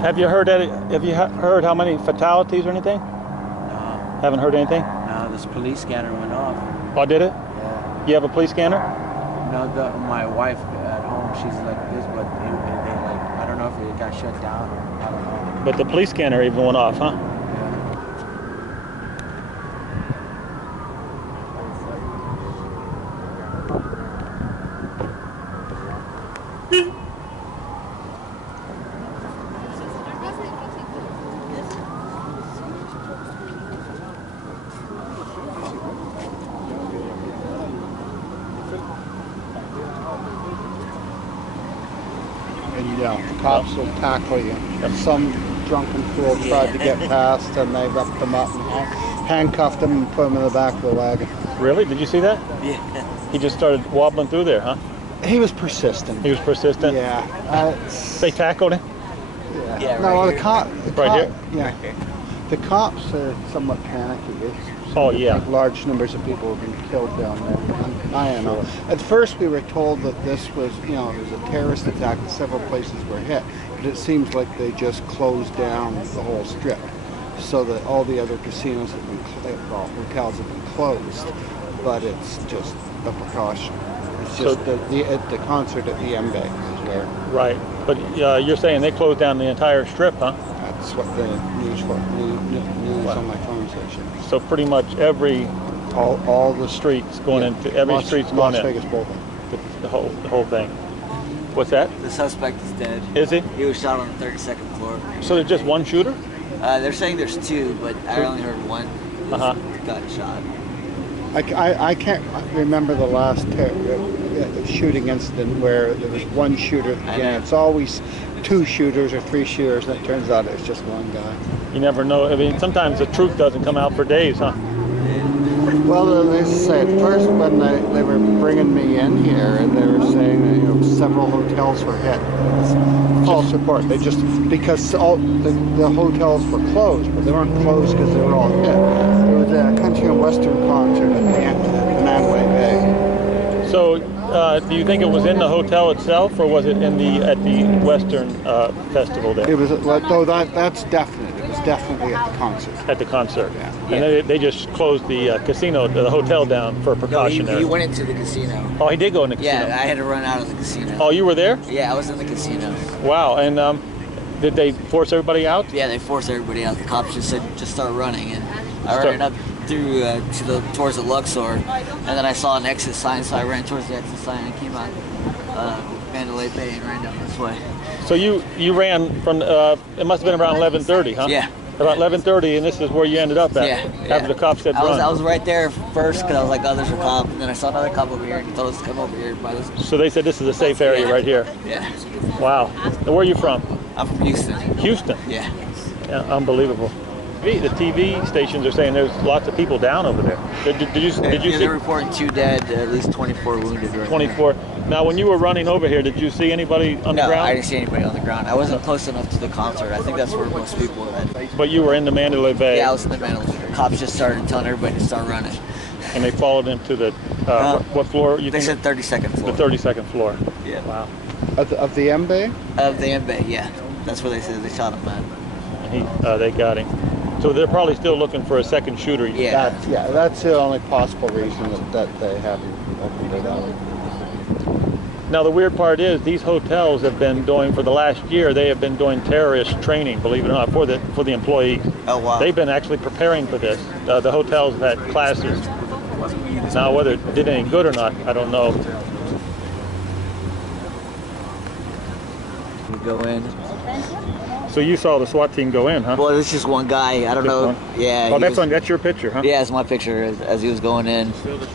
Have you heard heard how many fatalities or anything? No. Haven't heard anything? No, this police scanner went off. Oh, did it? Yeah. You have a police scanner? No, my wife at home, she's like this, but they like, I don't know if it got shut down or I don't know. But the police scanner even went off, huh? And the cops will tackle you. Some drunken fool tried to get past and they roughed them up and handcuffed them and put them in the back of the wagon. Really? Did you see that? Yeah. He just started wobbling through there, huh? He was persistent. He was persistent? Yeah. They tackled him? Yeah, no, right the cop. Right here? Yeah. The cops are somewhat panicky. Oh, yeah. Large numbers of people have been killed down there. I don't know. At first we were told that this was, it was a terrorist attack and several places were hit. But it seems like they just closed down the whole strip so that all the other casinos have been, hotels have been closed. But it's just a precaution. It's just at the concert at the M-Bay is where. Right. But you're saying they closed down the entire strip, huh? That's what the news on my phone says. So pretty much all the streets going into every street's going in. Las Vegas Boulevard. The whole thing. What's that? The suspect is dead. Is he? He was shot on the 32nd floor. So there's just one shooter? They're saying there's two, but I only heard one. Got shot. I can't remember the last shooting incident where there was one shooter at the beginning. It's always two shooters or three shooters, and it turns out it's just one guy. You never know. I mean, sometimes the truth doesn't come out for days, huh? Well, they say at first when they were bringing me in here, and they were saying that several hotels were hit. False report. They just because all the hotels were closed, but they weren't closed because they were all hit. There was a country and western concert at the Mandalay Bay. So, do you think it was in the hotel itself, or was it at the Western festival there? It was that's definite. It was definitely at the concert. At the concert. Yeah. And they just closed the casino, the hotel down for precautionary. No, he went into the casino. Oh, he did go in the casino. Yeah, I had to run out of the casino. Oh, you were there? Yeah, I was in the casino. Wow. And did they force everybody out? Yeah, they forced everybody out. The cops just said, just start running. And I ran up through towards the Luxor. And then I saw an exit sign, so I ran towards the exit sign and came out Mandalay Bay and ran down this way. So you ran from, it must have been around 11:30, huh? Yeah. About 11:30, and this is where you ended up at. Yeah. After the cops said run. I was right there first because I was like, oh, there's a cop. And then I saw another cop over here, and he told us to come over here by this. So they said this is a safe area right here. Yeah. Wow. And where are you from? I'm from Houston. Houston? Yeah. Yeah, unbelievable. The TV stations are saying there's lots of people down over there. Did you see? They're reporting 2 dead, at least 24 wounded right 24. Now, when you were running over here, did you see anybody on the ground? No, I didn't see anybody on the ground. I wasn't close enough to the concert. I think that's where most people were at. But you were in the Mandalay Bay. Yeah, I was in the Mandalay Bay. The cops just started telling everybody to start running. And they followed him to the, what floor? They said 32nd floor. The 32nd floor. Yeah. Wow. Of the M-Bay? Of the M-Bay, yeah. That's where they said they shot him at. And they got him. So they're probably still looking for a second shooter. Yeah. That's the only possible reason that they haven't opened it up. Now the weird part is these hotels have been doing, for the last year, they have been doing terrorist training, believe it or not, for the employees. Oh, wow. They've been actually preparing for this. The hotels have had classes. Now whether it did any good or not, I don't know. You go in. So you saw the SWAT team go in, huh? Well, it's just one guy. I don't know. One? Yeah. Oh, that's your picture, huh? Yeah, it's my picture as he was going in.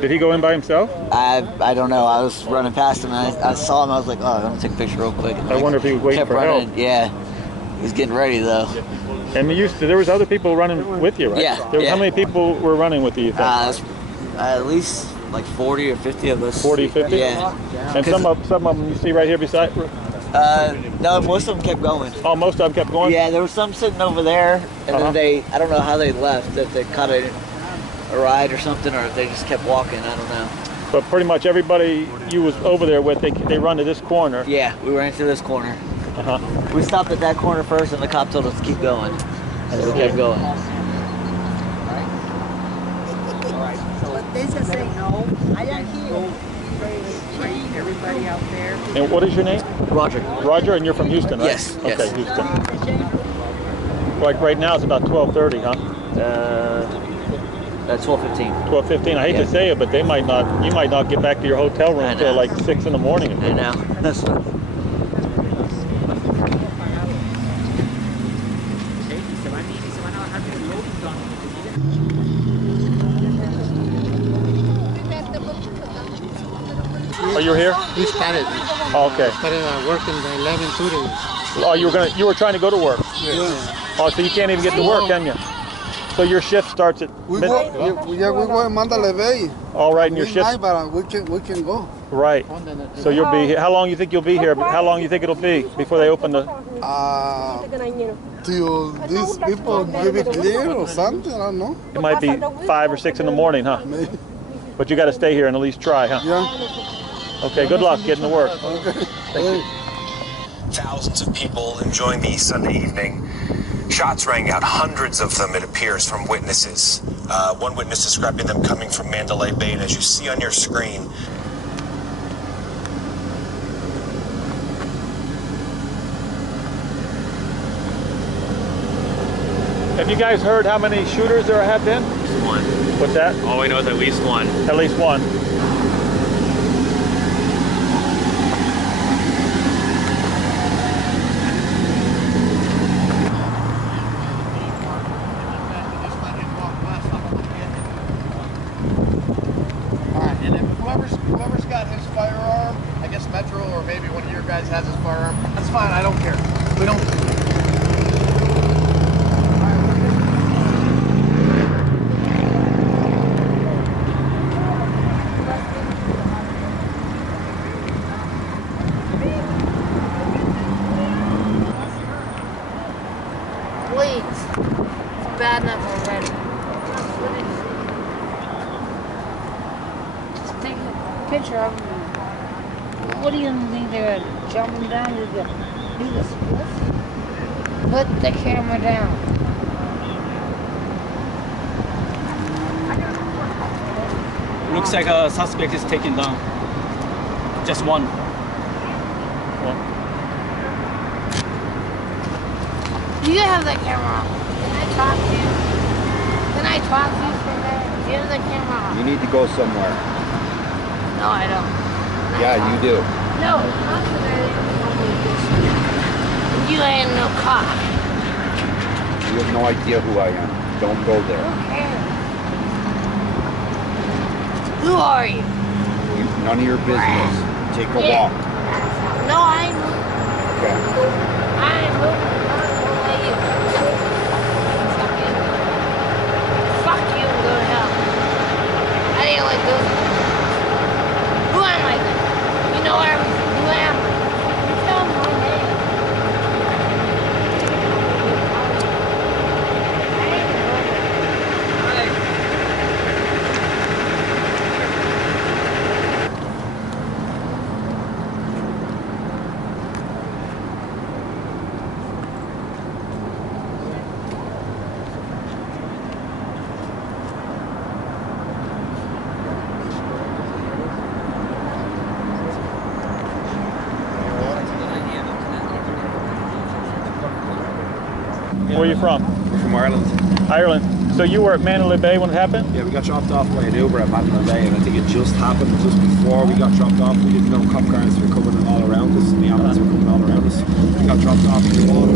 Did he go in by himself? I don't know. I was running past him and I saw him. I was like, oh, I'm gonna take a picture real quick. And I wonder if he was waiting kept for running. help. Yeah. He's getting ready though. And there was other people running with you, right? Yeah. How many people were running with you? At least like 40 or 50 of us. 40, 50? Yeah. And some of them you see right here beside? No, most of them kept going. Oh, most of them kept going? Yeah, there was some sitting over there, and then I don't know how they left, if they caught a ride or something, or if they just kept walking, I don't know. But pretty much everybody you was over there with, they run to this corner. Yeah, we ran into this corner. We stopped at that corner first, and the cop told us to keep going. And we kept going. But they just say no. I am here. Train everybody out there. And what is your name? Roger. Roger, and you're from Houston, right? Yes, Okay, yes. Houston. Like right now, it's about 12:30, huh? 12:15. 12:15. I hate to say it, but they might not. You might not get back to your hotel room I until know. like 6 in the morning. I know. That's what. Oh, you're here? We started. Oh, okay. Started working by 11 today. Oh, you were trying to go to work. Yeah. Oh, so you can't even get to work, can you? So your shift starts at We mid- go. We go in Mandalay Bay. all right, and your shift Midnight, but we can go. right. So you'll be here. How long you think you'll be here? How long you think it'll be before they open the? Till these people give it clear or something. I don't know. It might be 5 or 6 in the morning, huh? Maybe. But you got to stay here and at least try, huh? Yeah. Okay. Good luck getting to work. Hey. Thousands of people enjoying the Sunday evening. Shots rang out, hundreds of them, it appears, from witnesses. One witness describing them coming from Mandalay Bay, and as you see on your screen, Have you guys heard how many shooters there have been? One. What's that? All we know is at least one. At least one. And then whoever's got his firearm, I guess Metro or maybe one of your guys has his firearm, that's fine, I don't care. We don't. Please. It's bad enough already. Just take a picture of them. What do you think they're jumping down to do the split? Put the camera down. Looks like a suspect is taken down. Just one. You have the camera on. Can I talk to you? Can I talk to you for a minute? You have the camera on. You need to go somewhere. No, I don't. Yeah, you do. No, not today. You ain't no cop. You have no idea who I am. Don't go there. Who cares? Who are you? None of your business. Take a Yeah. walk. No, I ain't moving. Okay. I ain't moving. Not you. Fuck you and go to hell. I didn't like those. Who am I then? You know everything. Who am I? You tell me my name. I ain't moving. Where are you from? We're from Ireland. Ireland. So you were at Mandalay Bay when it happened? Yeah, we got dropped off by an Uber at Mandalay Bay, and I think it just happened just before we got dropped off. We didn't know cop cars were coming all around us, and the ambulance were coming all around us. We got dropped off in the wall.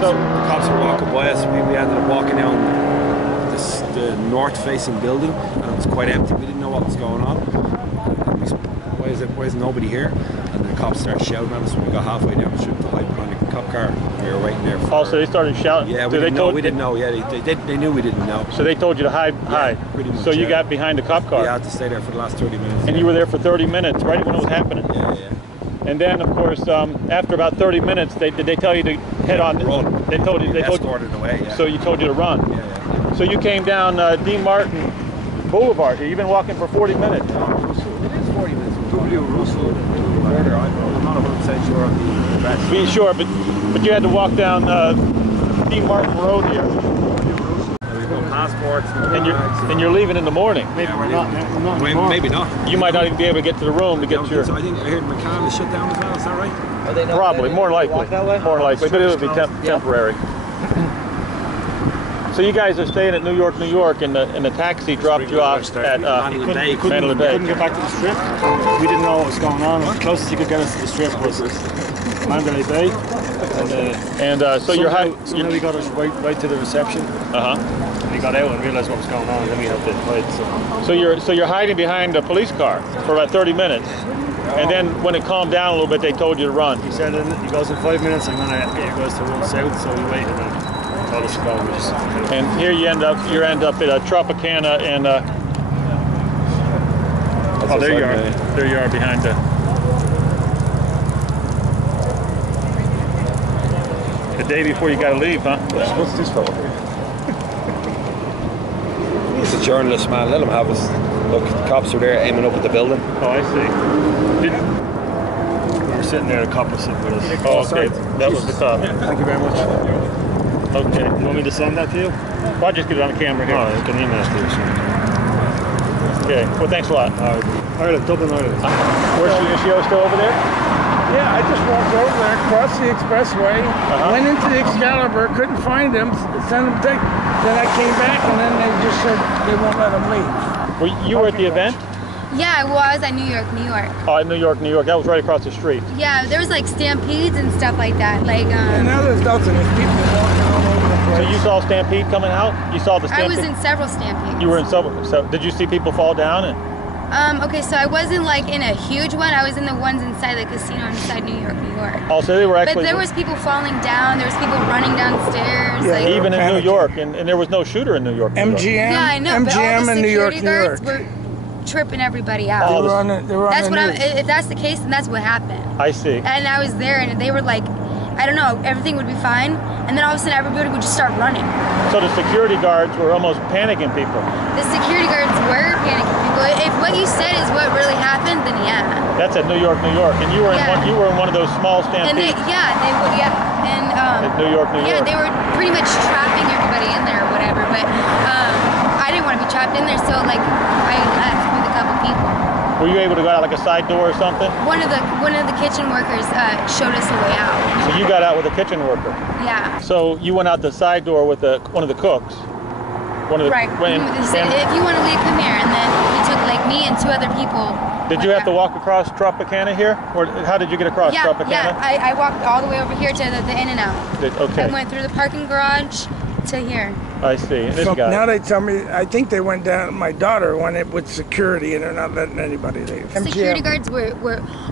The cops were walking by us. We ended up walking down the north-facing building, and it was quite empty. We didn't know what was going on. And why is nobody here? And the cops started shouting at us when we got halfway down the street to hide behind a cop car. We were waiting there. Oh, so they started shouting. Yeah, So we didn't know. told- We didn't know. Yeah, they knew we didn't know. So they told you to hide. pretty much, So you yeah. got behind the cop car. Yeah, I had to stay there for the last 30 minutes. And you were there for 30 minutes, right when it was happening. Yeah. And then, of course, after about 30 minutes, did they tell you to head on? Run. They told you. We They told you. escorted away. Yeah. So you told you to run. Yeah. So you came down D. Martin Boulevard here. You've been walking for 40 minutes. It was W. Russell murder. I'm not 100% sure of the address. Be sure, but you had to walk down D. Martin Road here, We've got passports and you're leaving in the morning. Maybe not. Maybe not. You might not even be able to get to the room to get your. So I think I heard McCann is shut down as well. Is that right? Are they not Probably, letting more people likely, walk that way? more likely, but it'll be temporary. So you guys are staying at New York, and the taxi dropped you off at Mandalay Bay. Mandalay Bay. Couldn't get back to the strip. We didn't know what was going on. The closest he could get us to the strip was Mandalay Bay. And So you're somehow he got us right to the reception. We got out and realized what was going on, and then we had to hide. So you're hiding behind a police car for about 30 minutes, and then when it calmed down a little bit, they told you to run. He said he goes in 5 minutes. I'm gonna get you guys to run south. So we waited and told us to go. We just And here you end up at Tropicana and oh, there you are. There you are behind the day before you got to leave, huh? What's this for? He's a journalist, man. Let him have us. Look, the cops are there aiming up at the building. Oh, I see. we were sitting there. The cop was sitting with us. Oh, okay. That was the cop. Thank you very much. Okay. You want me to send that to you? Well, I'll just get it on camera here. Oh, you can email it to you. Okay. Well, thanks a lot. Ireland, Dublin, Ireland. Where's she still over there? Yeah, I just walked over there, crossed the expressway, went into the Excalibur, couldn't find him, sent him take. Then I came back, and then they just said they won't let him leave. Well, you were at the event? Yeah, I was at New York. Oh, in New York. That was right across the street. Yeah, there was like stampedes and stuff like that. Like, And now there's nothing. There's people walking all over the So place. you saw stampede coming out? You saw the I stampede? was in several stampedes. You were in several. So did you see people fall down? Okay, so I wasn't like in a huge one. I was in the ones inside the casino inside New York. Oh, so they were actually. But there was people falling down. There was people running downstairs. Yeah, like, even in New York, and there was no shooter in New York. MGM, yeah, I know. But all MGM the in New York, security New York. guards were tripping everybody out. Oh, They were on That's the what I'm. news. If that's the case, then that's what happened. I see. And I was there, and they were like, I don't know, everything would be fine, and then all of a sudden everybody would just start running. So the security guards were almost panicking people. The security guards were panicking people. If what you said is what really happened, then yeah. That's at New York, and you were in one of those small And they, stampedes. and At New York, yeah, they were pretty much trapping everybody in there or whatever. But I didn't want to be trapped in there, so like I left with a couple people. Were you able to go out like a side door or something? One of the kitchen workers showed us a way out. So you got out with a kitchen worker. Yeah. So you went out the side door with one of the cooks. Right. He said, if you want to leave, come here. And then he took like me and two other people. Did you have to walk across Tropicana here? Or how did you get across Tropicana? Yeah, I walked all the way over here to the In-N-Out. Okay. I went through the parking garage to here. I see. And this So guy. now they tell me, I think they went down, my daughter went in with security and they're not letting anybody leave. Security guards were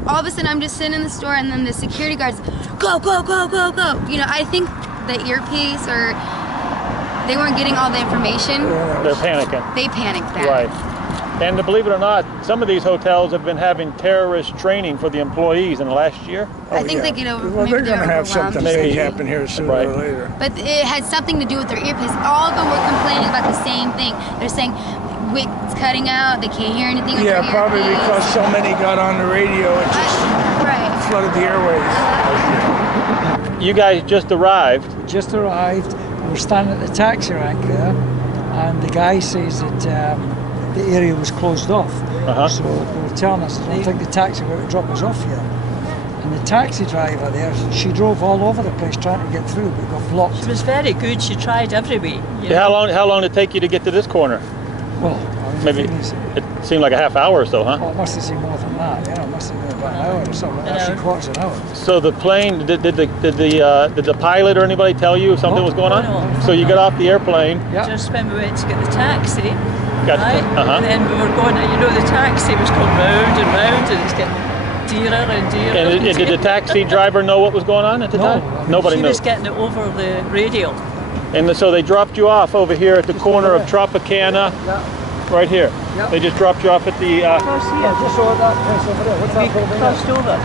all of a sudden I'm just sitting in the store and then the security guards, go, go, go, go, go. You know, I think the earpiece or they weren't getting all the information. They're panicking. They panicked back. Right. And believe it or not, some of these hotels have been having terrorist training for the employees in the last year. I think they get over. Well, they're going to have something Maybe. big happen here sooner or later. But it had something to do with their earpiece. All of them were complaining about the same thing. They're saying, it's cutting out, they can't hear anything with Yeah, their probably earpiece. because so many got on the radio and just flooded the airways. You guys just arrived. Just arrived. We're standing at the taxi rank there, and the guy says that the area was closed off. So they were telling us, I don't think the taxi were to drop us off here. And the taxi driver there, she drove all over the place trying to get through, but got blocked. She was very good. She tried every way. How long did it take you to get to this corner? Well, maybe it seemed like a half hour or so, huh? Oh, it must have seemed more than that. You know, it must have been about an hour or something. Actually, quarter of an hour. So the plane, did the pilot or anybody tell you if something was going on? No. So you got off the airplane. Just when we went to get the taxi, Got right? And then we were going, you know, the taxi was going round and round, and it's getting dearer and dearer. And did the taxi driver know what was going on at the time? Nobody She knew. was getting it over the radio. And so they dropped you off over here at the corner of Tropicana, right here. Yep. They just dropped you off at the. Yeah, just over that place over there. What's that building? Crossed over.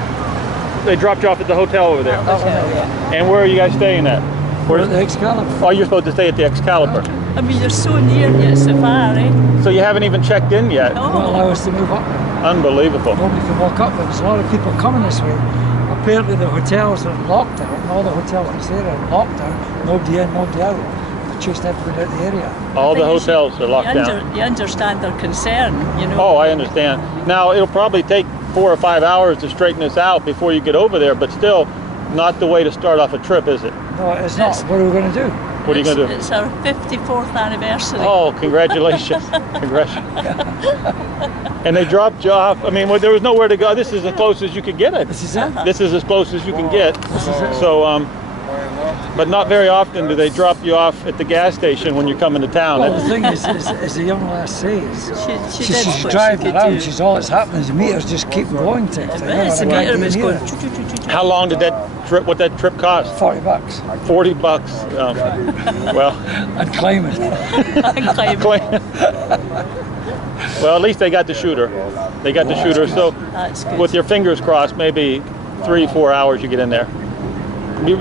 They dropped you off at the hotel over there. Yeah. And where are you guys staying at? We're at the Excalibur. Oh, you're supposed to stay at the Excalibur. I mean, you're so near, yet so far, eh? So you haven't even checked in yet. No. Won't allow us to move up. Unbelievable. Nobody can walk up, but there's a lot of people coming this way. Apparently the hotels are in lockdown, and all the hotels that's there are in lockdown. Nobody in, nobody out. They chased everybody out the area. All the hotels are locked down. You understand their concern, you know. Oh, I understand. Now, it'll probably take 4 or 5 hours to straighten this out before you get over there, but still not the way to start off a trip, is it? No, it's not. What are we going to do? What are you going to do? It's our 54th anniversary. Oh, congratulations. Congratulations. And they dropped you off. I mean, well, there was nowhere to go. This is as close as you could get it. This is it? This is as close as you can get. This is it. So, but not very often do they drop you off at the gas station when you're coming to town. Well, the thing is, as the young lass says, She did she's what driving she could around. do. She's all that's happening is the meters just keep going. Yes, the meter was going. How long did that trip? What that trip cost? $40. $40. Well, And climbing. Well, at least they got the shooter. They got the shooter. So, That's good. with your fingers crossed, maybe 3-4 hours you get in there. You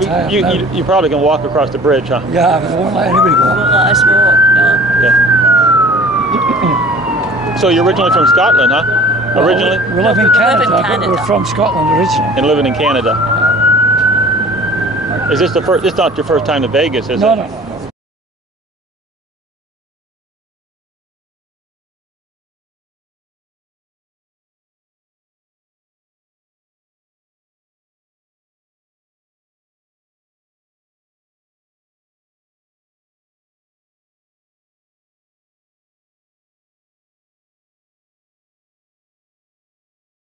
probably can walk across the bridge, huh? Yeah, but they won't let anybody go. Won't let us walk, no. Yeah. So you're originally from Scotland, huh? Originally? We live in Canada, but we're from Scotland originally. And living in Canada. Is this the first? This is not your first time to Vegas, is No, it? no, no.